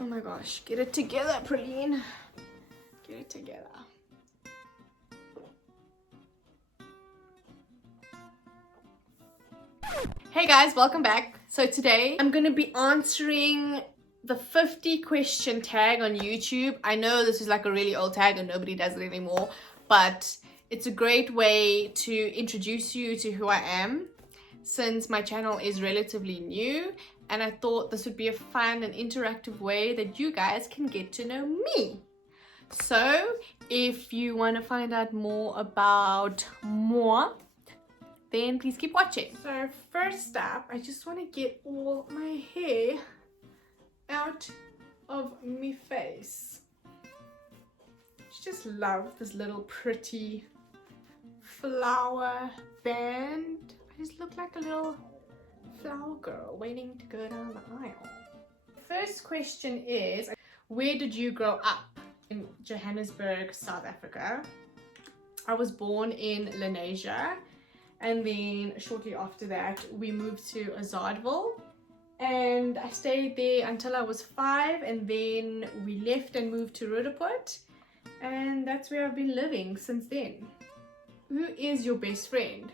Oh my gosh, get it together, Praline. Get it together. Hey guys, welcome back. So today I'm going to be answering the 50 question tag on YouTube. I know this is like a really old tag and nobody does it anymore, but it's a great way to introduce you to who I am since my channel is relatively new, and I thought this would be a fun and interactive way that you guys can get to know me. So if you want to find out more about moi, then please keep watching. So first up, I just want to get all my hair out of my face. I just love this little pretty flower band. I just look like a little flower girl waiting to go down the aisle. The first question is, where did you grow up? In Johannesburg, South Africa. I was born in Lenasia, and then shortly after that we moved to Azadville, and I stayed there until I was 5, and then we left and moved to Roodepoort, and that's where I've been living since then. Who is your best friend?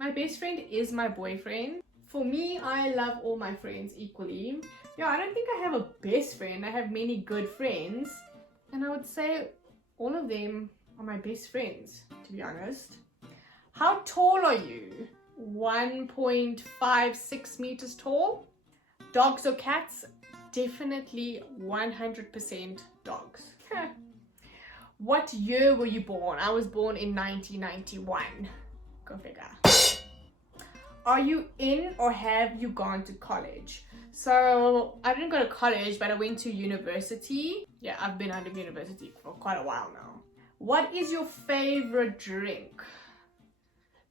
My best friend is my boyfriend. For me, I love all my friends equally. Yeah, I don't think I have a best friend. I have many good friends, and I would say all of them are my best friends, to be honest. How tall are you? 1.56 meters tall. Dogs or cats? Definitely 100% dogs. What year were you born? I was born in 1991. Go figure. Are you in or have you gone to college? So I didn't go to college, but I went to university. Yeah, I've been out of university for quite a while now. What is your favorite drink?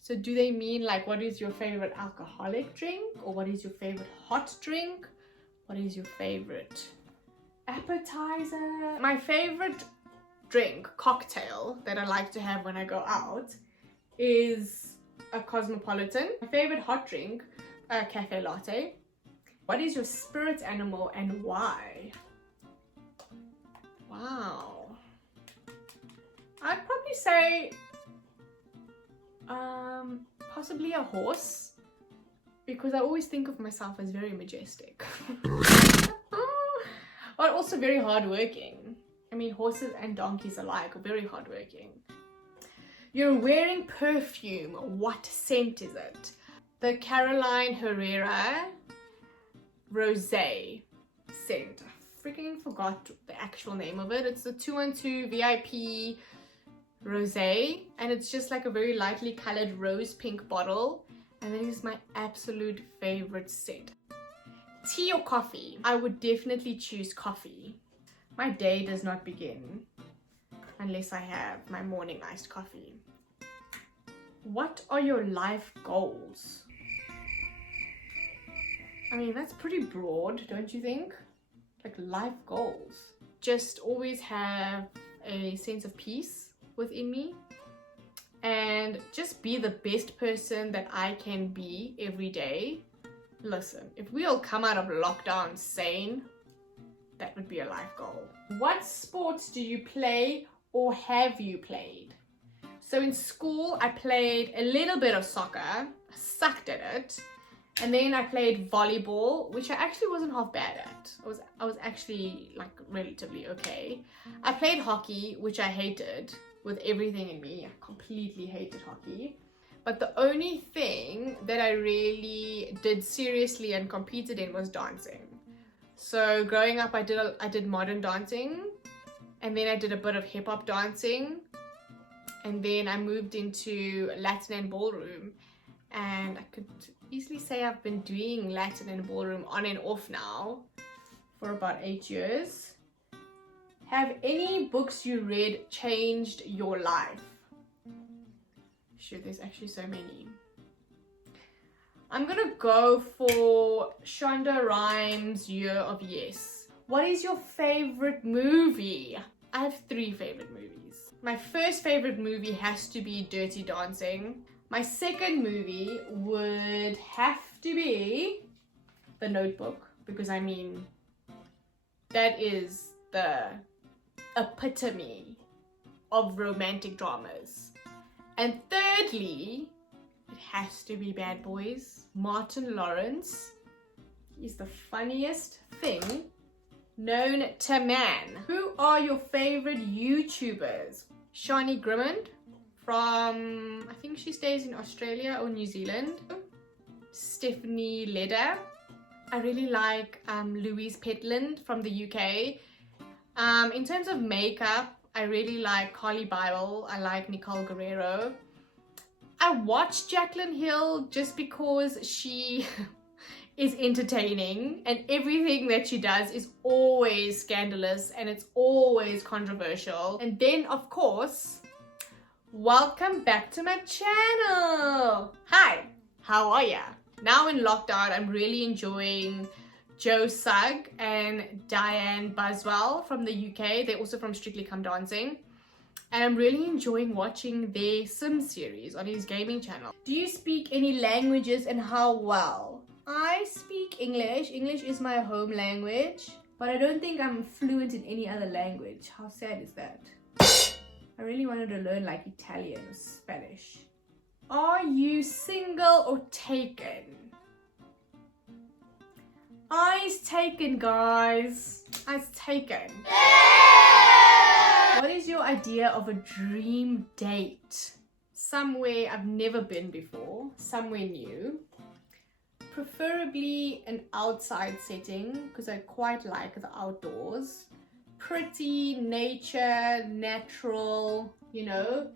So do they mean like what is your favorite alcoholic drink, or what is your favorite hot drink? What is your favorite appetizer? My favorite drink, cocktail, that I like to have when I go out is a cosmopolitan. My favorite hot drink, a cafe latte. What is your spirit animal and why? Wow. I'd probably say possibly a horse, because I always think of myself as very majestic. But also very hardworking. I mean, horses and donkeys alike are very hardworking. You're wearing perfume. What scent is it? The Caroline Herrera Rosé scent. I freaking forgot the actual name of it. It's the 212 VIP Rosé, and it's just like a very lightly colored rose pink bottle, and it is my absolute favorite scent. Tea or coffee? I would definitely choose coffee. My day does not begin unless I have my morning iced coffee. What are your life goals? I mean, that's pretty broad, don't you think? Like, life goals. Just always have a sense of peace within me, and just be the best person that I can be every day. Listen, if we all come out of lockdown sane, that would be a life goal. What sports do you play or have you played? So in school, I played a little bit of soccer. I sucked at it. And then I played volleyball, which I actually wasn't half bad at. I was actually like relatively okay. I played hockey, which I hated with everything in me. I completely hated hockey. But the only thing that I really did seriously and competed in was dancing. So growing up, I did modern dancing, and then I did a bit of hip hop dancing, and then I moved into Latin and ballroom, and I could easily say I've been doing Latin and ballroom on and off now for about 8 years. Have any books you read changed your life? Sure, there's actually so many. I'm gonna go for Shonda Rhimes' Year of Yes. What is your favorite movie? I have 3 favorite movies. My first favorite movie has to be Dirty Dancing. My second movie would have to be The Notebook, because I mean, That is the epitome of romantic dramas. And thirdly, it has to be Bad Boys. Martin Lawrence is the funniest thing known to man. Who are your favorite YouTubers? Shani Grimmond from, I think she stays in Australia or New Zealand. Stephanie Leder. I really like Louise Petland from the UK. In terms of makeup, I really like Carly Bible. I like Nicole Guerrero. I watch Jaclyn Hill just because she is entertaining, and everything that she does is always scandalous and it's always controversial. And then, of course, welcome back to my channel. Hi, how are ya? Now in lockdown, I'm really enjoying Joe Sugg and Diane Buswell from the UK. They're also from Strictly Come Dancing. And I'm really enjoying watching their Sim series on his gaming channel. Do you speak any languages and how well? I speak English. English is my home language, but I don't think I'm fluent in any other language. How sad is that? I really wanted to learn like Italian or Spanish. Are you single or taken? I's taken, guys. I's taken. What is your idea of a dream date? Somewhere I've never been before, somewhere new. Preferably an outside setting because I quite like the outdoors. Pretty, nature, natural, you know.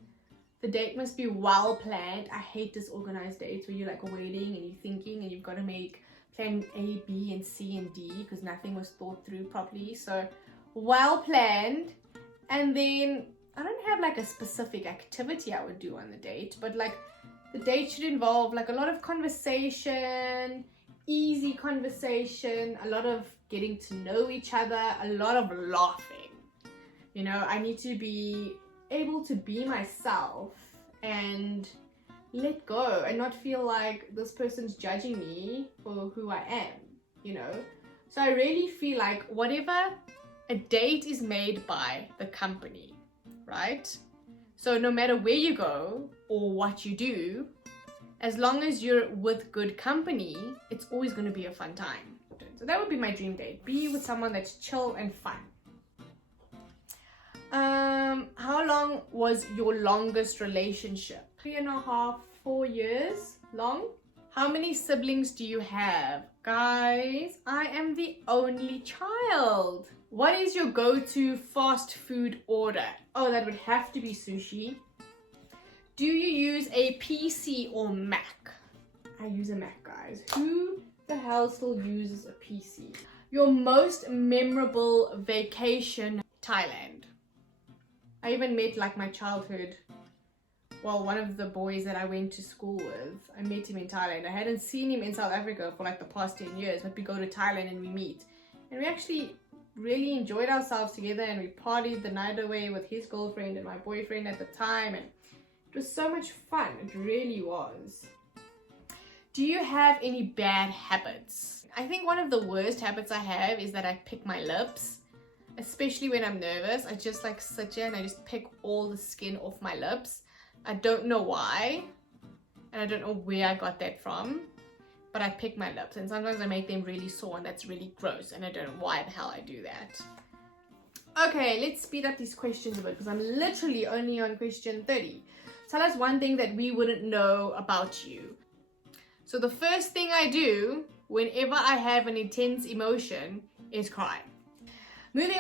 The date must be well planned. I hate disorganized dates where you're like waiting and you're thinking and you've got to make plan A, B, and C, and D because nothing was thought through properly. So well planned. And then I don't have like a specific activity I would do on the date, but like the date should involve like a lot of conversation, easy conversation, a lot of getting to know each other, a lot of laughing. You know, I need to be able to be myself and let go and not feel like this person's judging me for who I am, you know. So I really feel like whatever a date is made by the company, right? So no matter where you go or what you do, as long as you're with good company, it's always going to be a fun time. So that would be my dream date. Be with someone that's chill and fun. How long was your longest relationship? 3.5, 4 years long. How many siblings do you have? Guys, I am the only child. What is your go-to fast food order? Oh, that would have to be sushi. Do you use a PC or Mac? I use a Mac, guys. Who the hell still uses a PC? Your most memorable vacation? Thailand. I even met like my childhood, well, one of the boys that I went to school with. I met him in Thailand. I hadn't seen him in South Africa for like the past 10 years, but we go to Thailand and we meet. And we actually really enjoyed ourselves together and we partied the night away with his girlfriend and my boyfriend at the time, and it was so much fun. It really was. Do you have any bad habits? I think one of the worst habits I have is that I pick my lips, especially when I'm nervous. I just like sit here and I just pick all the skin off my lips. I don't know why and I don't know where I got that from, but I pick my lips and sometimes I make them really sore and that's really gross and I don't know why the hell I do that. Okay, let's speed up these questions a bit because I'm literally only on question 30. Tell us one thing that we wouldn't know about you. So the first thing I do whenever I have an intense emotion is cry. Moving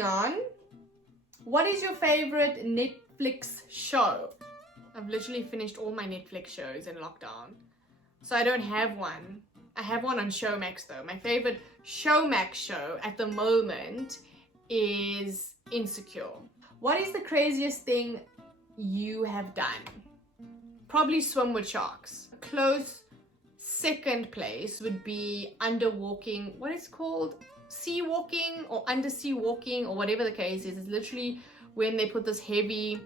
on. What is your favorite Netflix show? I've literally finished all my Netflix shows in lockdown. So I don't have one. I have one on Showmax though. My favorite Showmax show at the moment is Insecure. What is the craziest thing you have done? Probably swim with sharks. A close second place would be underwalking. What is it called? Sea walking or undersea walking or whatever the case is. It's literally when they put this heavy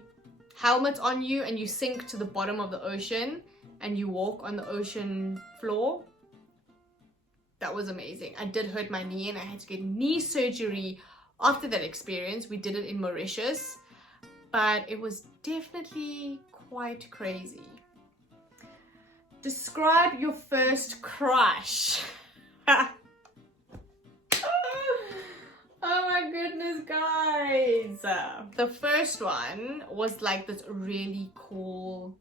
helmet on you and you sink to the bottom of the ocean and you walk on the ocean floor. that was amazing. I did hurt my knee and I had to get knee surgery after that experience. We did it in Mauritius, but it was definitely quite crazy. Describe your first crush. Oh my goodness, guys. The first one was like this really cool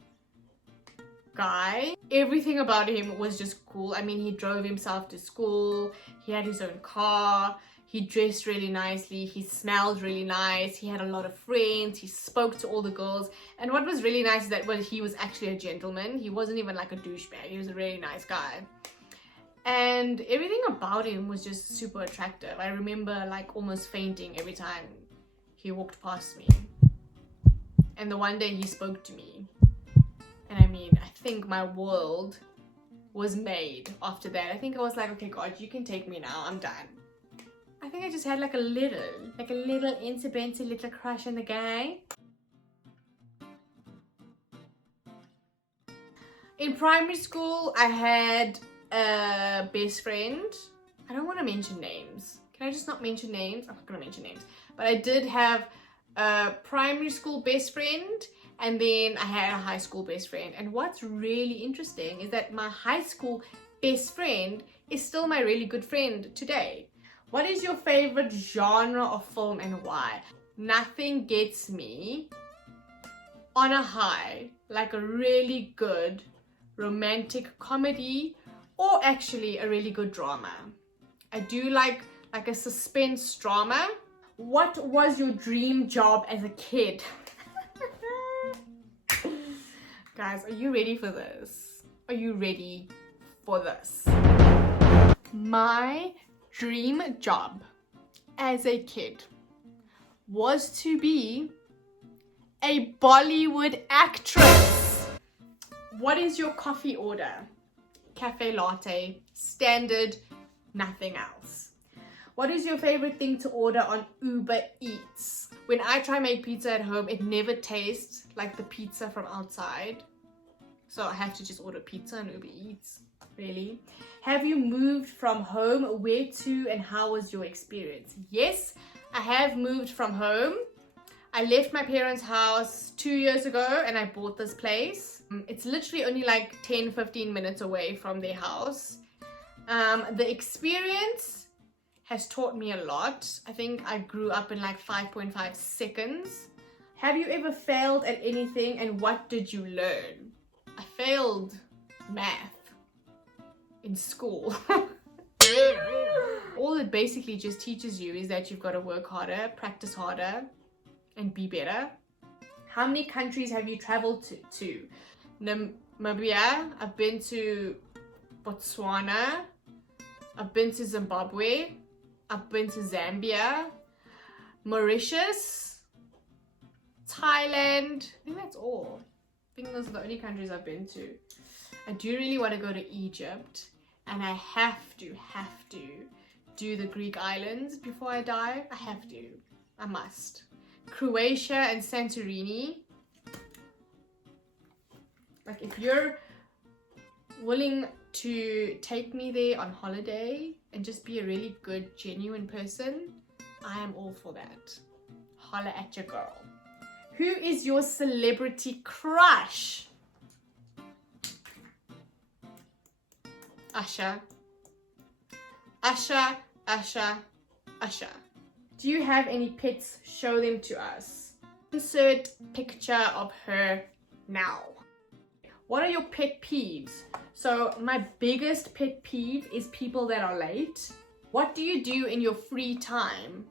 guy. Everything about him was just cool. I mean, he drove himself to school, he had his own car, he dressed really nicely, he smelled really nice, he had a lot of friends, he spoke to all the girls. And what was really nice is that he was actually a gentleman. He wasn't even like a douchebag. He was a really nice guy. And everything about him was just super attractive. I remember like almost fainting every time he walked past me. And the one day he spoke to me. And I mean, I think my world was made after that. I think I was like, okay, God, you can take me now. I'm done. I think I just had like a little incy-bincy little crush on the guy. In primary school, I had a best friend. I don't want to mention names. Can I just not mention names? I'm not going to mention names. But I did have a primary school best friend, and then I had a high school best friend. And what's really interesting is that my high school best friend is still my really good friend today. What is your favorite genre of film and why? Nothing gets me on a high like a really good romantic comedy, or actually a really good drama. I do like a suspense drama. What was your dream job as a kid? Guys, are you ready for this? Are you ready for this? My dream job as a kid was to be a Bollywood actress. What is your coffee order? Cafe latte, standard, nothing else. What is your favorite thing to order on Uber Eats? When I try make pizza at home, it never tastes like the pizza from outside. So I have to just order pizza on Uber Eats. Really? Have you moved from home? Where to, and how was your experience? Yes, I have moved from home. I left my parents' house 2 years ago and I bought this place. It's literally only like 10-15 minutes away from their house. The experience has taught me a lot. I think I grew up in like 5.5 seconds. Have you ever failed at anything, and what did you learn? I failed math in school. All it basically just teaches you is that you've got to work harder, practice harder, and be better. How many countries have you traveled to? Namibia, I've been to Botswana, I've been to Zimbabwe, I've been to Zambia, Mauritius, Thailand. I think that's all. I think those are the only countries I've been to. I do really want to go to Egypt, and I have to do the Greek islands before I die. I have to. I must. Croatia and Santorini. Like, if you're willing to take me there on holiday and just be a really good, genuine person, I am all for that. Holla at your girl. Who is your celebrity crush? Usher. Usher, Usher, Usher. Do you have any pets? Show them to us. Insert picture of her now. What are your pet peeves? So my biggest pet peeve is people that are late. What do you do in your free time?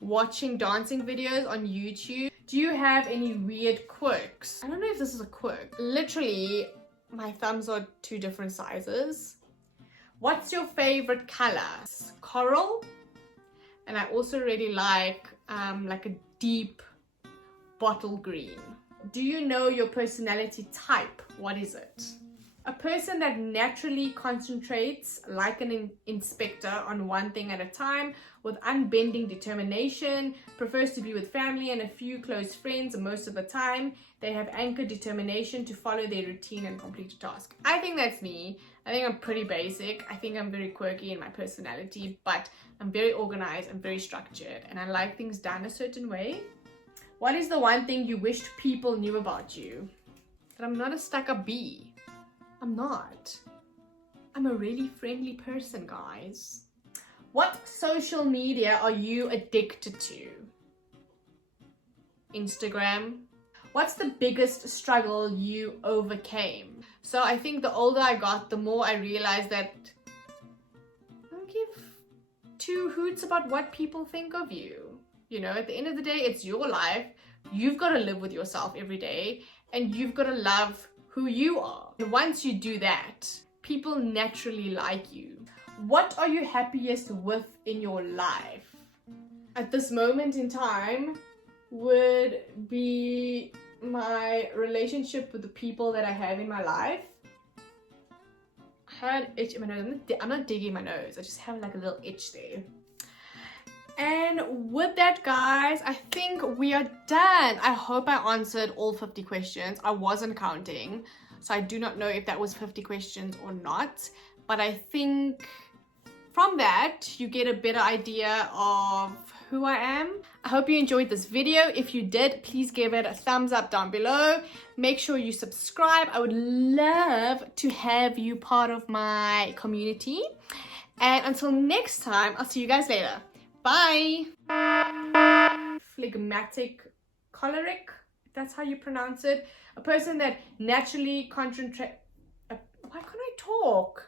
Watching dancing videos on YouTube. Do you have any weird quirks? I don't know if this is a quirk. Literally, my thumbs are 2 different sizes. What's your favorite color? Coral. And I also really like a deep bottle green. Do you know your personality type? What is it? A person that naturally concentrates like an inspector on one thing at a time with unbending determination, prefers to be with family and a few close friends most of the time. They have anchored determination to follow their routine and complete a task. I think that's me. I think I'm pretty basic. I think I'm very quirky in my personality, but I'm very organized, I'm very structured, and I like things done a certain way. What is the one thing you wished people knew about you? That I'm not a stuck-up bee. I'm not. I'm a really friendly person, guys. What social media are you addicted to? Instagram. What's the biggest struggle you overcame? So I think the older I got, the more I realized that I don't give two hoots about what people think of you. You know, at the end of the day, it's your life. You've got to live with yourself every day, and you've got to love who you are. And once you do that, people naturally like you. What are you happiest with in your life? At this moment in time would be my relationship with the people that I have in my life. I had an itch in my nose. I'm not digging my nose. I just have like a little itch there. And with that, guys, I think we are done. I hope I answered all 50 questions. I wasn't counting, so I do not know if that was 50 questions or not. But I think from that, you get a better idea of who I am. I hope you enjoyed this video. If you did, please give it a thumbs up down below. Make sure you subscribe. I would love to have you part of my community. And until next time, I'll see you guys later. Bye. Phlegmatic choleric, if that's how you pronounce it. A person that naturally concentrates. Why can't I talk?